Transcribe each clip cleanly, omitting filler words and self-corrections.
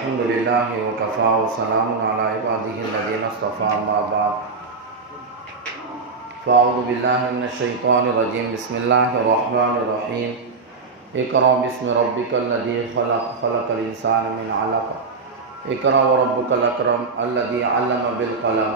الحمد للہ وکفی وسلام علی عبادہ الذین اصطفی اما بعد فاعوذ باللہ من الشیطان الرجیم بسم اللہ الرحمن الرحیم اقرأ باسم ربک الذی خلق خلق الانسان من علق اقرأ وربک الاکرم الذی علم بالقلم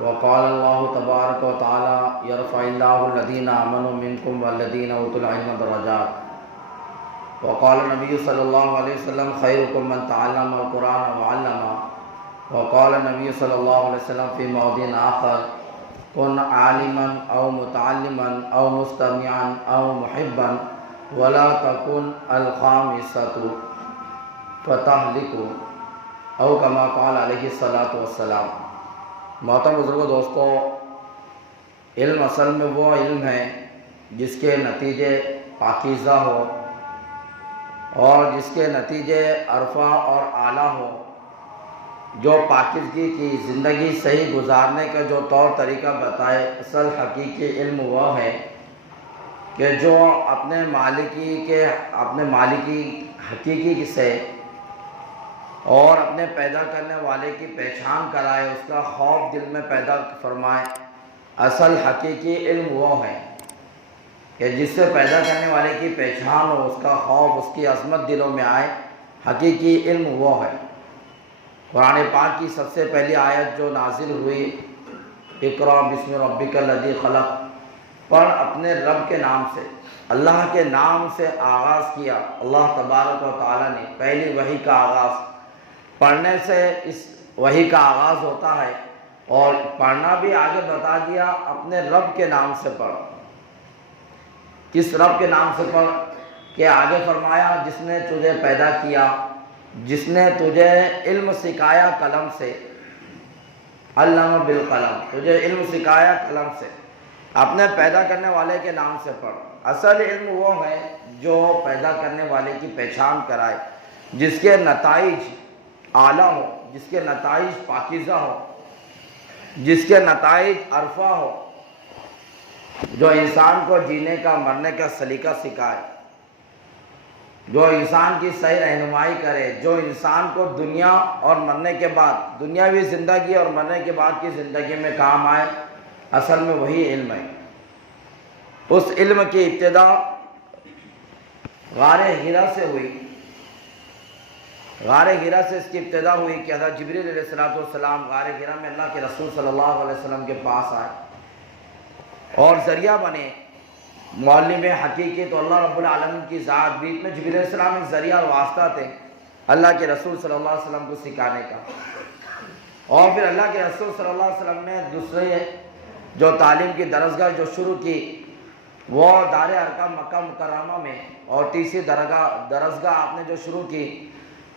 وقال اللہ تبارک وتعالی یرفع اللہ الذین آمنوا منکم والذین اوتوا العلم درجات وقال النبی صلی اللہ علیہ وسلم خیرکم من تعلم القرآن وعلمہ وقال النبی صلی اللہ علیہ وسلم فی موضع آخر کن عالما او متعلما او مستمعا او محبا ولا تکن الخامسۃ فتہلک او کما قال علیہ الصلاۃ والسلام۔ محترم بزرگوں، دوستو، علم اصل میں وہ علم ہے جس کے نتیجے پاکیزہ ہو اور جس کے نتیجے عرفہ اور اعلیٰ ہو، جو پاکیزگی کی زندگی صحیح گزارنے کا جو طور طریقہ بتائے۔ اصل حقیقی علم وہ ہے کہ جو اپنے مالکی حقیقی سے اور اپنے پیدا کرنے والے کی پہچان کرائے، اس کا خوف دل میں پیدا فرمائے۔ اصل حقیقی علم وہ ہے کہ جس سے پیدا کرنے والے کی پہچان ہو، اس کا خوف، اس کی عظمت دلوں میں آئے۔ حقیقی علم وہ ہے۔ قرآن پاک کی سب سے پہلی آیت جو نازل ہوئی، اقرأ باسم ربک الذی خلق، پڑھ اپنے رب کے نام سے، اللہ کے نام سے آغاز کیا۔ اللہ تبارک و تعالیٰ نے پہلی وحی کا آغاز، پڑھنے سے اس وحی کا آغاز ہوتا ہے، اور پڑھنا بھی آگے بتا دیا، اپنے رب کے نام سے پڑھ۔ کس رب کے نام سے پڑھ؟ کہ آگے فرمایا جس نے تجھے پیدا کیا، جس نے تجھے علم سکھایا قلم سے، علم بالقلم، تجھے علم سکھایا قلم سے، اپنے پیدا کرنے والے کے نام سے پڑھ۔ اصل علم وہ ہے جو پیدا کرنے والے کی پہچان کرائے، جس کے نتائج اعلیٰ ہو، جس کے نتائج پاکیزہ ہو، جس کے نتائج عرفہ ہو، جو انسان کو جینے کا مرنے کا سلیقہ سکھائے، جو انسان کی صحیح رہنمائی کرے، جو انسان کو دنیا اور مرنے کے بعد، دنیاوی زندگی اور مرنے کے بعد کی زندگی میں کام آئے۔ اصل میں وہی علم ہے۔ اس علم کی ابتدا غار حرا سے ہوئی۔ غار حرا سے اس کی ابتدا ہوئی کہ حضرت جبریل علیہ السلام غار حرا میں اللہ کے رسول صلی اللہ علیہ وسلم کے پاس آئے اور ذریعہ بنے، معلم حقیقی تو اللہ رب العالمین کی ذات، بیچ میں جبریل علیہ السلام ایک ذریعہ اور واسطہ تھے اللہ کے رسول صلی اللہ علیہ وسلم کو سکھانے کا۔ اور پھر اللہ کے رسول صلی اللہ علیہ وسلم نے دوسرے جو تعلیم کی درسگاہ جو شروع کی، وہ دار ارقم مکہ مکرمہ میں، اور تیسری درسگاہ آپ نے جو شروع کی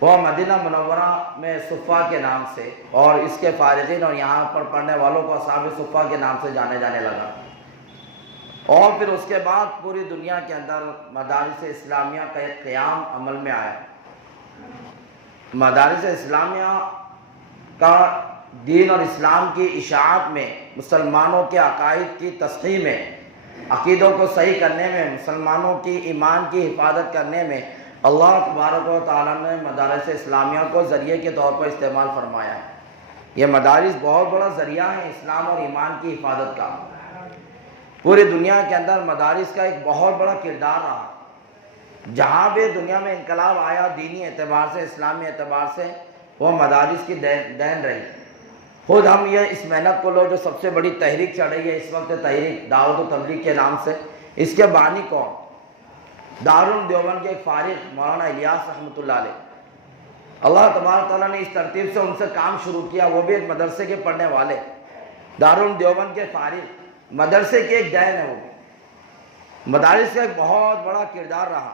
وہ مدینہ منورہ میں صفہ کے نام سے، اور اس کے فارغین اور یہاں پر پڑھنے والوں کو اصحاب صفہ کے نام سے جانے لگا۔ اور پھر اس کے بعد پوری دنیا کے اندر مدارس اسلامیہ کا ایک قیام عمل میں آیا۔ مدارس اسلامیہ کا دین اور اسلام کی اشاعت میں، مسلمانوں کے عقائد کی تصحیح میں، عقیدوں کو صحیح کرنے میں، مسلمانوں کی ایمان کی حفاظت کرنے میں اللہ تبارک و تعالیٰ نے مدارس اسلامیہ کو ذریعے کے طور پر استعمال فرمایا ہے۔ یہ مدارس بہت بڑا ذریعہ ہے اسلام اور ایمان کی حفاظت کا۔ پوری دنیا کے اندر مدارس کا ایک بہت بڑا کردار رہا۔ جہاں بھی دنیا میں انقلاب آیا دینی اعتبار سے، اسلامی اعتبار سے، وہ مدارس کی دین رہی۔ خود ہم یہ اس محنت کو لو جو سب سے بڑی تحریک چڑھ رہی ہے اس وقت، تحریک دعوت و تبلیغ کے نام سے، اس کے بانی کون؟ دارالعلوم دیوبند کے ایک فارغ مولانا الیاس رحمۃ اللہ علیہ، اللہ تبارک تعالیٰ نے اس ترتیب سے ان سے کام شروع کیا۔ وہ بھی ایک مدرسے کے پڑھنے والے، دارالعلوم دیوبند کے فارغ، مدرسے کے ایک دین ہے۔ وہ مدارس کا ایک بہت بڑا کردار رہا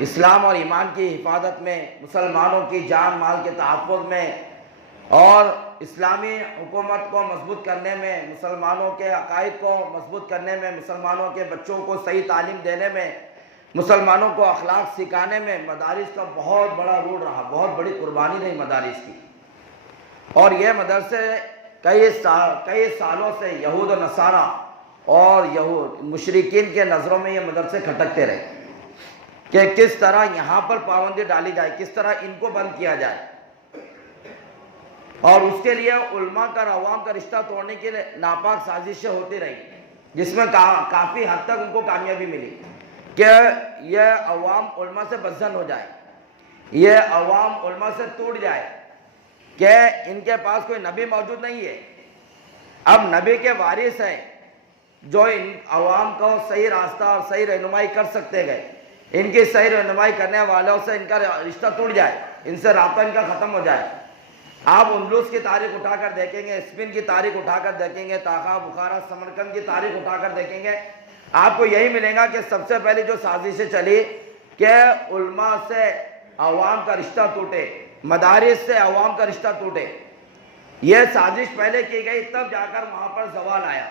اسلام اور ایمان کی حفاظت میں، مسلمانوں کی جان مال کے تحفظ میں، اور اسلامی حکومت کو مضبوط کرنے میں، مسلمانوں کے عقائد کو مضبوط کرنے میں، مسلمانوں کے بچوں کو صحیح تعلیم دینے میں، مسلمانوں کو اخلاق سکھانے میں مدارس کا بہت بڑا رول رہا، بہت بڑی قربانی رہی مدارس کی۔ اور یہ مدرسے کئی سالوں سے یہود و نصارہ اور مشرکین کے نظروں میں یہ مدرسے کھٹکتے رہے۔ کہ کس طرح یہاں پر پابندی ڈالی جائے، کس طرح ان کو بند کیا جائے، اور اس کے لیے علماء کا عوام کا رشتہ توڑنے کے لیے ناپاک سازشیں ہوتی رہی، جس میں کافی حد تک ان کو کامیابی ملی کہ یہ عوام علماء سے بدظن ہو جائے، یہ عوام علماء سے ٹوٹ جائے کہ ان کے پاس کوئی نبی موجود نہیں ہے، اب نبی کے وارث ہیں جو ان عوام کو صحیح راستہ اور صحیح رہنمائی کر سکتے گئے، ان کی صحیح رہنمائی کرنے والوں سے ان کا رشتہ ٹوٹ جائے، ان سے رابطہ ان کا ختم ہو جائے۔ آپ اندلس کی تاریخ اٹھا کر دیکھیں گے، اسپین کی تاریخ اٹھا کر دیکھیں گے، طاقہ بخارا سمرقند کی تاریخ اٹھا کر دیکھیں گے، آپ کو یہی ملے گا کہ سب سے پہلے جو سازشیں چلی کہ علماء سے عوام کا رشتہ ٹوٹے، مدارس سے عوام کا رشتہ ٹوٹے، یہ سازش پہلے کی گئی، تب جا کر وہاں پر زوال آیا۔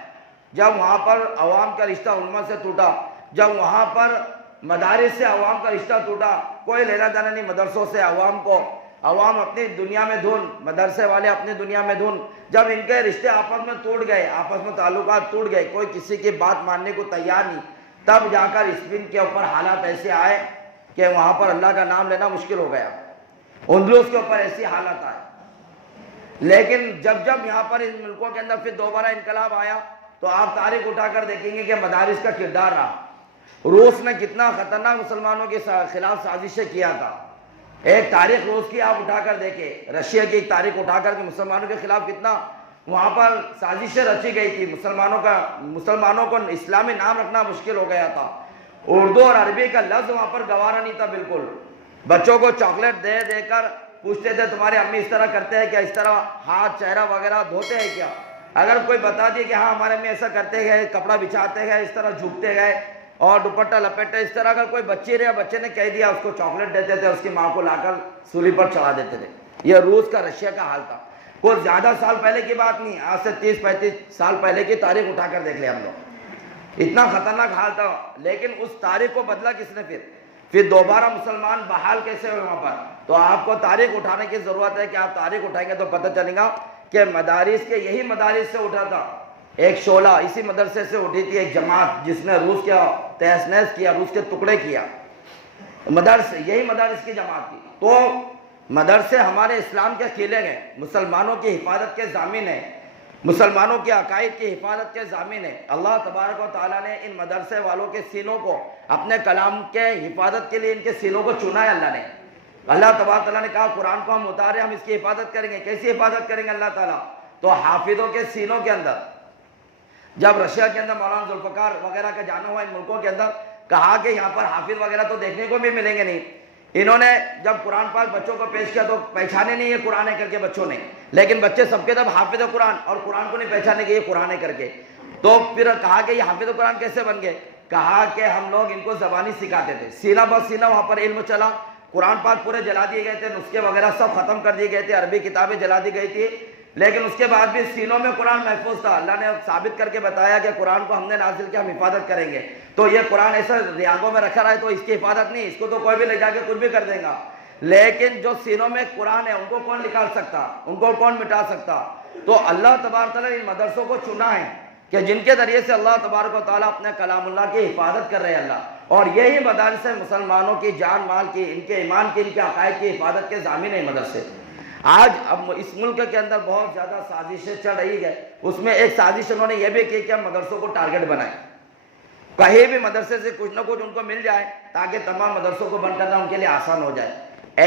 جب وہاں پر عوام کا رشتہ علماء سے ٹوٹا، جب وہاں پر مدارس سے عوام کا رشتہ ٹوٹا، کوئی لینا دینا نہیں مدرسوں سے عوام کو، عوام اپنی دنیا میں دھن، مدرسے والے اپنی دنیا میں دھن، جب ان کے رشتے آپس میں ٹوٹ گئے، آپس میں تعلقات ٹوٹ گئے، کوئی کسی کی بات ماننے کو تیار نہیں، تب جا کر اسپین کے اوپر حالات ایسے آئے کہ وہاں پر اللہ کا نام لینا مشکل ہو گیا، اندلس کے اوپر ایسی حالت آئے۔ لیکن جب یہاں پر ان ملکوں کے اندر پھر دوبارہ انقلاب آیا تو آپ تاریخ اٹھا کر دیکھیں گے کہ مدارس کا کردار رہا، روس نے کتنا خطرناک مسلمانوں کے خلاف سازشیں کیا تھا، ایک تاریخ روس کی آپ اٹھا کر دیکھیں، رشیا کی ایک تاریخ اٹھا کر کہ مسلمانوں کے خلاف کتنا وہاں پر سازشیں رچی گئی تھی، مسلمانوں کو اسلامی نام رکھنا مشکل ہو گیا تھا، اردو اور عربی کا لفظ وہاں پر گوارا نہیں تھا بالکل، بچوں کو چاکلیٹ دے دے کر پوچھتے تھے تمہاری امی اس طرح کرتے ہیں کیا، اس طرح ہاتھ چہرہ وغیرہ دھوتے ہیں کیا، اگر کوئی بتا دیے کہ ہاں ہمارے امی ایسا کرتے گئے، کپڑا بچھاتے گئے، اس طرح جھکتے گئے اور دوپٹہ لپیٹے، اس طرح اگر کوئی بچی رہے بچے نے کہہ دیا، اس کو چاکلیٹ دیتے تھے، اس کی ماں کو لا کر سولی پر چڑھا دیتے تھے۔ یہ روس کا رشیا کا حال تھا، کوئی زیادہ سال پہلے کی بات نہیں، آج سے 30-35 سال پہلے کی تاریخ اٹھا کر دیکھ لیں ہم لوگ، اتنا خطرناک حال تھا۔ لیکن اس تاریخ کو بدلا کس نے؟ پھر دوبارہ مسلمان بحال کیسے ہوئے وہاں پر؟ تو آپ کو تاریخ اٹھانے کی ضرورت ہے کہ آپ تاریخ اٹھائیں گے تو پتہ چلے گا کہ مدارس کے یہی مدارس سے اٹھا تھا، ایک شعلہ اسی مدرسے سے اٹھی تھی، ایک جماعت جس نے روس کا تہس نہس کیا، روس کے ٹکڑے کیا، مدرسے یہی مدارس کی جماعت تھی۔ تو مدرسے ہمارے اسلام کے قلعے ہیں، مسلمانوں کی حفاظت کے ضامن ہیں، مسلمانوں کے عقائد کی حفاظت کے ضامن ہیں۔ اللہ تبارک و تعالیٰ نے ان مدرسے والوں کے سینوں کو اپنے کلام کے حفاظت کے لیے ان کے سینوں کو چنا ہے۔ اللہ تبارک و تعالیٰ نے کہا قرآن کو ہم اتارے، ہم اس کی حفاظت کریں گے۔ کیسی حفاظت کریں گے اللہ تعالیٰ؟ تو حافظوں کے سینوں کے اندر، جب رشیا کے اندر مولانا ذوالفقار وغیرہ کا جانا ہوا ان ملکوں کے اندر، کہا کہ یہاں پر حافظ وغیرہ تو دیکھنے کو بھی ملیں گے نہیں۔ انہوں نے جب قرآن پاک بچوں کو پیش کیا تو پہچانے نہیں ہے قرآن کر کے بچوں نے، لیکن بچے سب کے تب حافظ قرآن، اور قرآن کو نہیں پہچانے کے یہ قرآن کر کے۔ تو پھر کہا کہ یہ حافظ قرآن کیسے بن گئے؟ کہا کہ ہم لوگ ان کو زبانی سکھاتے تھے، سینہ بہ سینہ وہاں پر علم چلا، قرآن پاک پورے جلا دیے گئے تھے، نسخے وغیرہ سب ختم کر دیے گئے تھے، عربی کتابیں جلا دی گئی تھی، لیکن اس کے بعد بھی سینوں میں قرآن محفوظ تھا۔ اللہ نے ثابت کر کے بتایا کہ قرآن کو ہم نے نازل کیا، ہم حفاظت کریں گے۔ تو یہ قرآن ایسا ریاگوں میں رکھا رہا ہے تو اس کی حفاظت نہیں، اس کو تو کوئی بھی لے جا کے کچھ بھی کر دے گا، لیکن جو سینوں میں قرآن ہے ان کو کون نکال سکتا، ان کو کون مٹا سکتا؟ تو اللہ تبارک تعالیٰ نے ان مدرسوں کو چنا ہے کہ جن کے ذریعے سے اللہ تبارک و تعالیٰ اپنے کلام اللہ کی حفاظت کر رہے ہیں اللہ، اور یہی مدارس مسلمانوں کی جان مال کی، ان کے ایمان کی، ان کے عقائد کی حفاظت کے ضامن ہیں مدرسے۔ آج اب اس ملک کے اندر بہت زیادہ سازشیں چل رہی ہے، اس میں ایک سازش انہوں نے یہ بھی کی کہ ہم مدرسوں کو ٹارگٹ بنائیں، کہیں بھی مدرسے سے کچھ نہ کچھ ان کو مل جائے تاکہ تمام مدرسوں کو بند کرنا ان کے لیے آسان ہو جائے۔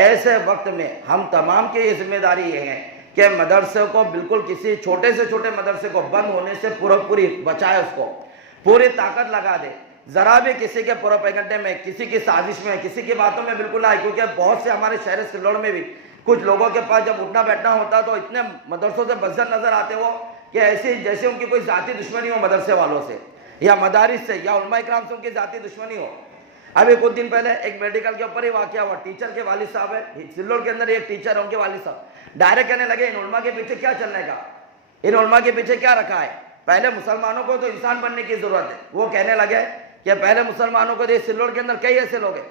ایسے وقت میں ہم تمام کی یہ ذمہ داری یہ ہے کہ مدرسے کو بالکل کسی چھوٹے سے چھوٹے مدرسے کو بند ہونے سے پوری بچائے، اس کو پوری طاقت لگا دے، ذرا بھی کسی کے پروپیگنڈے میں، کسی کی سازش میں، کسی کی باتوں میں بالکل نہ آئے، کیونکہ بہت سے ہمارے شہر سلوڑ میں بھی کچھ لوگوں کے پاس جب اٹھنا بیٹھنا ہوتا تو اتنے مدرسوں سے بزدل نظر آتے ہو کہ ایسی جیسے ان کی کوئی ذاتی دشمنی ہو مدرسے والوں سے یا مدارس سے یا علماء اکرام سے ان کی ذاتی دشمنی ہو۔ ابھی کچھ دن پہلے ایک میڈیکل کے اوپر ہی واقعہ ہوا، ٹیچر کے والد صاحب ہے سلوڑ کے اندر، ایک ٹیچر ہے ان کے والد صاحب ڈائریکٹ کہنے لگے ان علماء کے پیچھے کیا چلنے کا، ان علماء کے پیچھے کیا رکھا ہے، پہلے مسلمانوں کو تو انسان بننے کی ضرورت ہے۔ وہ کہنے لگے کہ پہلے مسلمانوں کو سلوڑ کے اندر کئی ایسے لوگ ہیں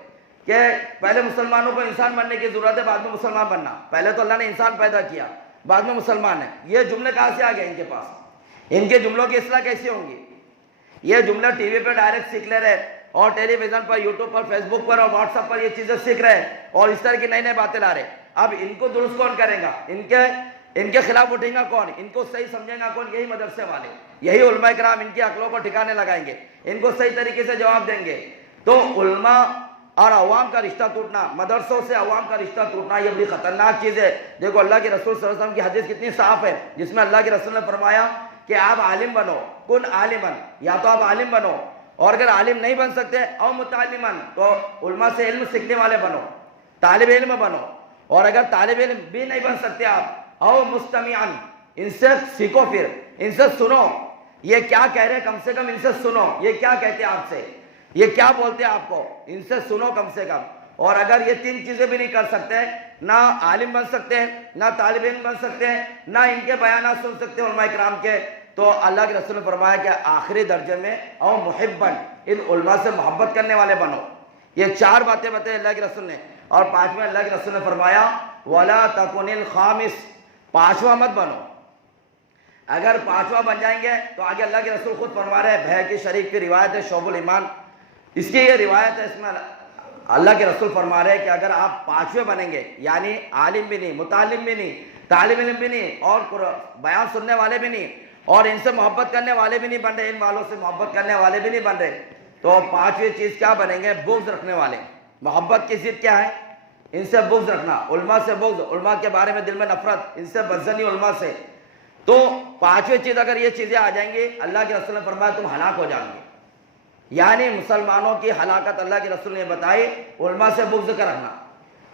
کہ پہلے مسلمانوں کو انسان بننے کی ضرورت ہے، بعد میں مسلمان بننا، پہلے تو اللہ نے انسان پیدا کیا بعد میں مسلمان ہے۔ یہ جملے کہاں سے آ گئے ان کے پاس؟ ان کے جملوں کی اصلاح کیسی ہوں گی؟ یہ جملہ ٹی وی پہ ڈائریکٹ سیکھ لے رہے اور ٹیلی ویژن پر، یوٹیوب پر، فیس بک پر اور واٹس ایپ پر یہ چیزیں سیکھ رہے ہیں اور اس طرح کی نئی نئی باتیں لا رہے ہیں. اب ان کو درست کون کرے گا؟ ان کے خلاف اٹھیں گا کون؟ ان کو صحیح سمجھیں گا کون؟ یہی مدرسے والے، یہی علماء کرام ان کی عقلوں کو ٹھکانے لگائیں گے، ان کو صحیح طریقے سے جواب دیں گے. تو علماء اور عوام کا رشتہ ٹوٹنا، مدرسوں سے عوام کا رشتہ ٹوٹنا، یہ بڑی خطرناک چیز ہے. دیکھو اللہ کے رسول صلی اللہ علیہ وسلم کی حدیث کتنی صاف ہے، جس میں اللہ کے رسول نے فرمایا کہ آپ عالم بنو، کن عالمن، یا تو آپ عالم بنو، اور اگر عالم نہیں بن سکتے او متعلمن تو علماء سے علم سیکھنے والے بنو، طالب علم بنو. اور اگر طالب علم بھی نہیں بن سکتے آپ، او مستمعن، ان سے سیکھو، پھر ان سے سنو یہ کیا کہہ رہے ہیں، کم سے کم ان سے سنو یہ کیا کہتے ہیں آپ سے، یہ کیا بولتے ہیں آپ کو، ان سے سنو کم سے کم. اور اگر یہ تین چیزیں بھی نہیں کر سکتے، نہ عالم بن سکتے ہیں، نہ طالب علم بن سکتے ہیں، نہ ان کے بیانات سن سکتے ہیں علماء کرام کے، تو اللہ کے رسول نے فرمایا کہ آخری درجے میں او محبن، ان علماء سے محبت کرنے والے بنو. یہ چار باتیں بتائیں اللہ کے رسول نے. اور پانچویں اللہ کے رسول نے فرمایا وَلَا تَكُنِ الْخَامِسِ، پانچواں مت بنو. اگر پانچواں بن جائیں گے تو آگے اللہ کے رسول خود فرما رہے ہیں، بہقی شریف کی روایت ہے شعب الایمان، اس کی یہ روایت ہے، اس میں اللہ کے رسول فرما رہے ہیں کہ اگر آپ پانچویں بنیں گے، یعنی عالم بھی نہیں، متعلم بھی نہیں، طالب علم بھی نہیں، اور بیان سننے والے بھی نہیں، اور ان سے محبت کرنے والے بھی نہیں بن رہے، ان والوں سے محبت کرنے والے بھی نہیں بن رہے، تو پانچویں چیز کیا بنیں گے؟ بغض رکھنے والے. محبت کی ضد کیا ہے؟ ان سے بغض رکھنا، علماء سے بغض، علماء کے بارے میں دل میں نفرت، ان سے بدظنی علماء سے. تو پانچویں چیز اگر یہ چیزیں آ جائیں گی، اللہ کے رسول نے فرمایا تم ہلاک ہو جاؤ گے. یعنی مسلمانوں کی ہلاکت اللہ کے رسول نے بتائی علماء سے بغض کا رکھنا.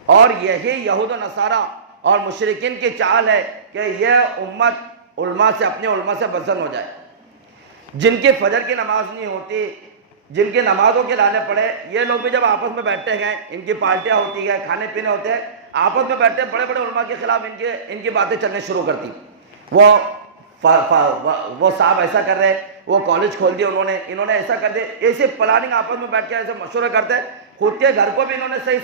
اور یہی یہود و نصارہ اور مشرکین کی چال ہے کہ یہ امت علماء سے، اپنے علماء سے بدظن ہو جائے. جن کی فجر کی نماز نہیں ہوتی، جن کی نمازوں کے لانے پڑے، یہ لوگ بھی جب آپس میں بیٹھتے ہیں، ان کی پارٹیاں ہوتی ہیں، کھانے پینے ہوتے ہیں، آپس میں بیٹھتے ہیں، بڑے بڑے علماء کے خلاف ان کی باتیں چلنے شروع کرتی. وہ صاحب ایسا کر رہے، وہ کالج کھول دیا انہوں نے ایسا کر دیا، ایسے پلاننگ آپس میں بیٹھ کے ایسے مشورے کرتے. خود کے گھر کو بھی انہوں نے صحیح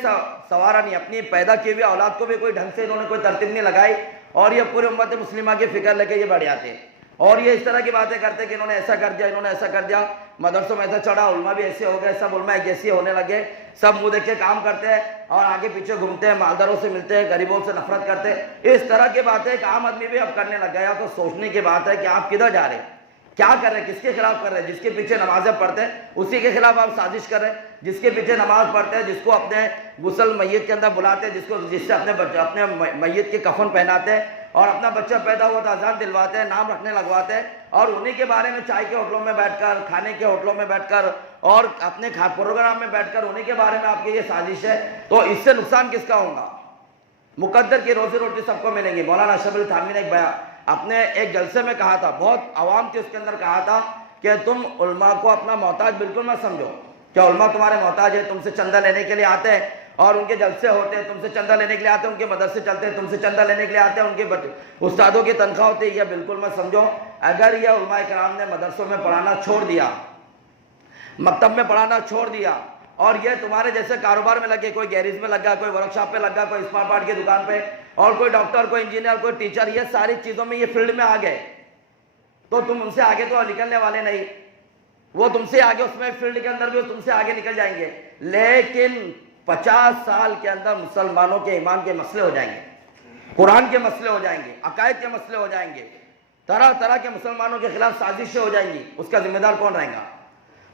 سوارا نہیں، اپنی پیدا کی ہوئی اولاد کو بھی کوئی ڈھنگ سے انہوں نے کوئی ترتیب نہیں لگائی، اور یہ پوری امت مسلمہ کی فکر لے کے یہ بڑھ جاتے ہیں. اور یہ اس طرح کی باتیں کرتے کہ انہوں نے ایسا کر دیا، انہوں نے ایسا کر دیا، مدرسوں میں ایسا چڑھا، علماء بھی ایسے ہو گئے، سب علماء ایک جیسے ہونے لگے، سب منہ دیکھ کے کام کرتے ہیں اور آگے پیچھے گھومتے ہیں، مالداروں سے ملتے ہیں، غریبوں سے نفرت کرتے ہیں. اس طرح کی باتیں ایک عام آدمی بھی اب کرنے لگ گیا. تو سوچنے کی بات ہے کہ آپ کدھر جا رہے ہیں، کیا کر رہے ہیں، کس کے خلاف کر رہے ہیں؟ جس کے پیچھے نمازیں پڑھتے ہیں اسی کے خلاف آپ سازش کر رہے ہیں. جس کے پیچھے نماز پڑھتے ہیں، جس کو اپنے غسل میت کے اندر بلاتے ہیں، جس سے اپنے میت کے کفن پہناتے ہیں، اور اپنا بچہ پیدا ہوا تو اذان دلواتے ہیں، نام رکھنے لگواتے ہیں، اور انہی کے بارے میں چائے کے ہوٹلوں میں بیٹھ کر، کھانے کے ہوٹلوں میں بیٹھ کر، اور اپنے پروگرام میں بیٹھ کر انہی کے بارے میں آپ کی یہ سازش ہے. تو اس سے نقصان کس کا ہوگا؟ مقدر کی روزی روٹی سب کو ملیں گی. مولانا اشرف علی تھانوی نے اپنے ایک جلسے میں کہا تھا، بہت عوام تھی، اس کے اندر کہا تھا کہ تم علماء کو اپنا محتاج بالکل مت سمجھو. کیا علماء تمہارے محتاج ہے؟ تم سے چندہ لینے کے لیے آتے ہیں، اور ان کے جلسے ہوتے ہیں، تم سے چندہ لینے کے لیے آتے ہیں، ان کے مدرسے چلتے ہیں، تم سے چندہ لینے کے لیے آتے ہیں، ان کے استادوں کی تنخواہ ہوتی ہے. یہ بالکل مت سمجھو. اگر یہ علماء کرام نے مدرسوں میں پڑھانا چھوڑ دیا، مکتب میں پڑھانا چھوڑ دیا، اور یہ تمہارے جیسے کاروبار میں لگے، کوئی گیریج میں لگا، کوئی ورک شاپ پہ لگا، کوئی اسپار پارٹ کی دکان پہ، اور کوئی ڈاکٹر، کوئی انجینئر، کوئی ٹیچر، یہ ساری چیزوں میں، یہ فیلڈ میں آ گئے، تو تم ان سے آگے تو نکلنے والے نہیں. وہ تم سے آگے، اس میں فیلڈ کے اندر بھی تم سے آگے نکل جائیں گے. لیکن 50 سال کے اندر مسلمانوں کے ایمان کے مسئلے ہو جائیں گے، قرآن کے مسئلے ہو جائیں گے، عقائد کے مسئلے ہو جائیں گے، طرح طرح کے مسلمانوں کے خلاف سازشیں ہو جائیں گی. اس کا ذمہ دار کون رہے گا؟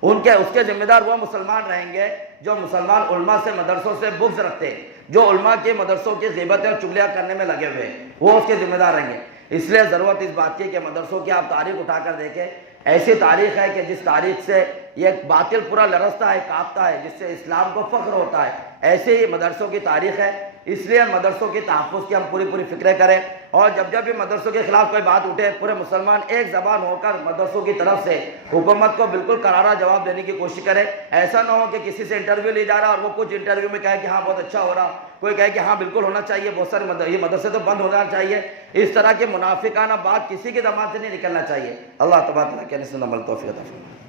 اس کے ذمہ دار وہ مسلمان رہیں گے جو مسلمان علماء سے، مدرسوں سے بغض رکھتے ہیں، جو علماء کے مدرسوں کی غیبتیں اور چغلیاں کرنے میں لگے ہوئے ہیں، وہ اس کے ذمہ دار رہیں گے. اس لیے ضرورت اس بات کی کہ مدرسوں کی آپ تاریخ اٹھا کر دیکھیں. ایسی تاریخ ہے کہ جس تاریخ سے یہ باطل پورا لرزتا ہے، کانپتا ہے، جس سے اسلام کو فخر ہوتا ہے. ایسے ہی مدرسوں کی تاریخ ہے. اس لیے مدرسوں کی تحفظ کی ہم پوری فکریں کریں، اور جب بھی مدرسوں کے خلاف کوئی بات اٹھے، پورے مسلمان ایک زبان ہو کر مدرسوں کی طرف سے حکومت کو بالکل کرارا جواب دینے کی کوشش کرے. ایسا نہ ہو کہ کسی سے انٹرویو لی جا رہا اور وہ کچھ انٹرویو میں کہے کہ ہاں بہت اچھا ہو رہا، کوئی کہے کہ ہاں بالکل ہونا چاہیے، بہت سارے یہ مدرسے تو بند ہونا چاہیے. اس طرح کی منافقانہ بات کسی کی زبان سے نہیں نکلنا چاہیے. اللہ تبارک و تعالیٰ کے نسل عمل توفیق عطا فرمائے.